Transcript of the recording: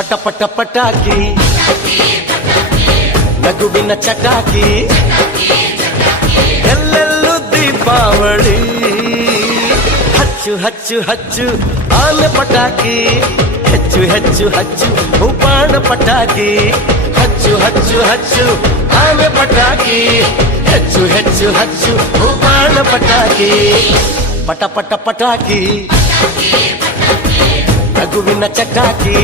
ಪಟ ಪಟ ಪಟಾಕಿ ನಗುವಿನ ಚಟಾಕಿ ಎಲ್ಲೆಲ್ಲೂ ದೀಪಾವಳಿ ಹಚ್ಚು ಹಚ್ಚು ಹಚ್ಚು ಆನೆ ಪಟಾಕಿ ಹೆಚ್ಚು ಹೆಚ್ಚು ಹಚ್ಚು ಬಾಣ ಪಟಾಕಿ ಹಚ್ಚು ಹಚ್ಚು ಹಚ್ಚು ಆನೆ ಪಟಾಕಿ ಹೆಚ್ಚು ಹೆಚ್ಚು ಹಚ್ಚು ಬಾಣ ಪಟಾಕಿ ಪಟ ಪಟ ಪಟಾಕಿ ನಗುವಿನ ಚಟಾಕಿ